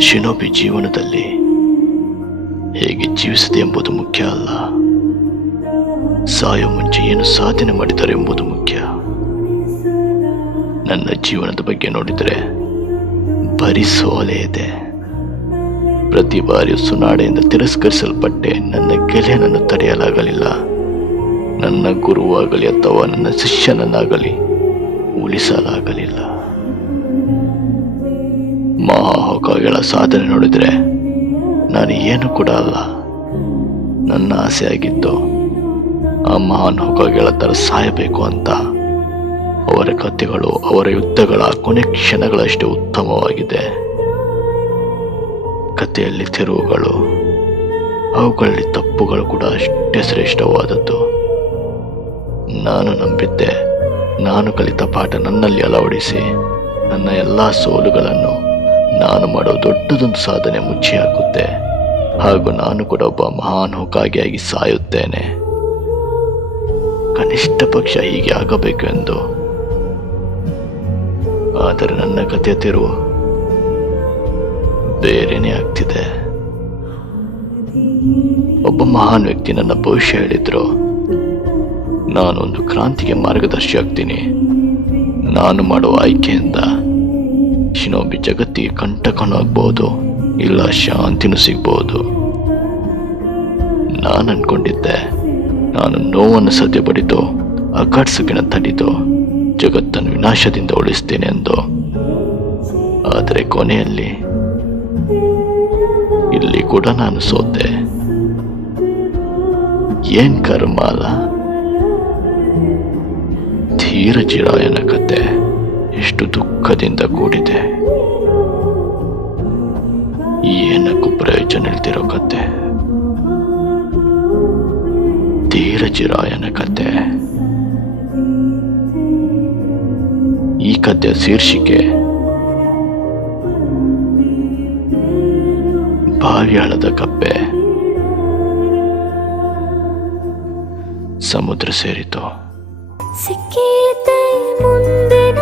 ಶಿನೋಬಿ ಜೀವನದಲ್ಲಿ ಹೇಗೆ ಜೀವಿಸಿದೆ ಎಂಬುದು ಮುಖ್ಯ ಅಲ್ಲ, ಸಾಯೋ ಮುಂಚೆ ಏನು ಸಾಧನೆ ಮಾಡಿದ್ದಾರೆ ಎಂಬುದು ಮುಖ್ಯ. ನನ್ನ ಜೀವನದ ಬಗ್ಗೆ ನೋಡಿದರೆ ಬರೀ ಸೋಲೆ ಇದೆ. ಪ್ರತಿ ಬಾರಿಯೂ ಸುನಾಡೆಯಿಂದ ತಿರಸ್ಕರಿಸಲ್ಪಟ್ಟೆ. ನನ್ನ ಗೆಳೆಯನನ್ನು ತಡೆಯಲಾಗಲಿಲ್ಲ. ನನ್ನ ಗುರುವಾಗಲಿ ಅಥವಾ ನನ್ನ ಶಿಷ್ಯನನ್ನಾಗಲಿ ಉಳಿಸಲಾಗಲಿಲ್ಲ. ಮಹಾಹೊಕಾಗೆಳ ಸಾಧನೆ ನೋಡಿದರೆ ನಾನು ಏನು ಕೂಡ ಅಲ್ಲ. ನನ್ನ ಆಸೆ ಆಗಿತ್ತು ಆ ಮಹಾನ್ ಹೊಕಾಗೆಳ ತರ ಸಾಯಬೇಕು ಅಂತ. ಅವರ ಕಥೆಗಳು, ಅವರ ಯುದ್ಧಗಳ ಕೊನೆ ಕ್ಷಣಗಳಷ್ಟೇ ಉತ್ತಮವಾಗಿದೆ. ಕಥೆಯಲ್ಲಿ ತಿರುವುಗಳು, ಅವುಗಳಲ್ಲಿ ತಪ್ಪುಗಳು ಕೂಡ ಅಷ್ಟೇ ಶ್ರೇಷ್ಠವಾದದ್ದು. ನಾನು ನಂಬಿದ್ದೆ ನಾನು ಕಲಿತ ಪಾಠ ನನ್ನಲ್ಲಿ ಅಳವಡಿಸಿ ನನ್ನ ಎಲ್ಲ ಸೋಲುಗಳನ್ನು ನಾನು ಮಾಡೋ ದೊಡ್ಡದೊಂದು ಸಾಧನೆ ಮುಚ್ಚಿ ಹಾಕುತ್ತೆ. ಹಾಗೂ ನಾನು ಕೂಡ ಒಬ್ಬ ಮಹಾನ್ ಹೊಕಾಗೆಯಾಗಿ ಸಾಯುತ್ತೇನೆ. ಕನಿಷ್ಠ ಪಕ್ಷ ಹೀಗೆ ಆಗಬೇಕು ಎಂದು. ಆದರೆ ನನ್ನ ಕಥೆಯ ತಿರುವು ಬೇರೆನೇ ಆಗ್ತಿದೆ. ಒಬ್ಬ ಮಹಾನ್ ವ್ಯಕ್ತಿ ನನ್ನ ಭವಿಷ್ಯ ಹೇಳಿದ್ರು, ನಾನೊಂದು ಕ್ರಾಂತಿಗೆ ಮಾರ್ಗದರ್ಶಿ ಆಗ್ತೀನಿ. ನಾನು ಮಾಡುವ ಆಯ್ಕೆಯಿಂದ ಶಿನೋಬಿ ಜಗತ್ತಿಗೆ ಕಂಟಕನೂ ಆಗ್ಬಹುದು, ಇಲ್ಲ ಶಾಂತಿನೂ ಸಿಗ್ಬಹುದು. ನಾನು ಅನ್ಕೊಂಡಿದ್ದೆ ನಾನು ನೋವನ್ನು ಸದ್ಯ ಬಡಿದು ಅಕಾಟ್ಸುಕಿನ ತಡೆದು ಜಗತ್ತನ್ನು ವಿನಾಶದಿಂದ ಉಳಿಸ್ತೇನೆ ಎಂದು. ಆದರೆ ಕೊನೆಯಲ್ಲಿ ಇಲ್ಲಿ ಕೂಡ ನಾನು ಸೋತೆ. ಏನ್ ಕರ್ಮ ಅಲ್ಲ. ಧೀರಜಿರಾಯನ ಕತೆ ಎಷ್ಟು ದುಃಖದಿಂದ ಕೂಡಿದೆ. ಏನಕ್ಕೂ ಪ್ರಯೋಜನ ಇಲ್ದಿರೋ ಕತೆ. ಧೀರಜಿರಾಯನ ಕತೆ. ಈ ಕಥೆಯ ಶೀರ್ಷಿಕೆ ಬಾವಿಯಾಳದ ಕಪ್ಪೆ. ಸಮುದ್ರ ಸೇರಿತು. ಸಿಕ್ಕಿತೆ ಮುಂದಿನ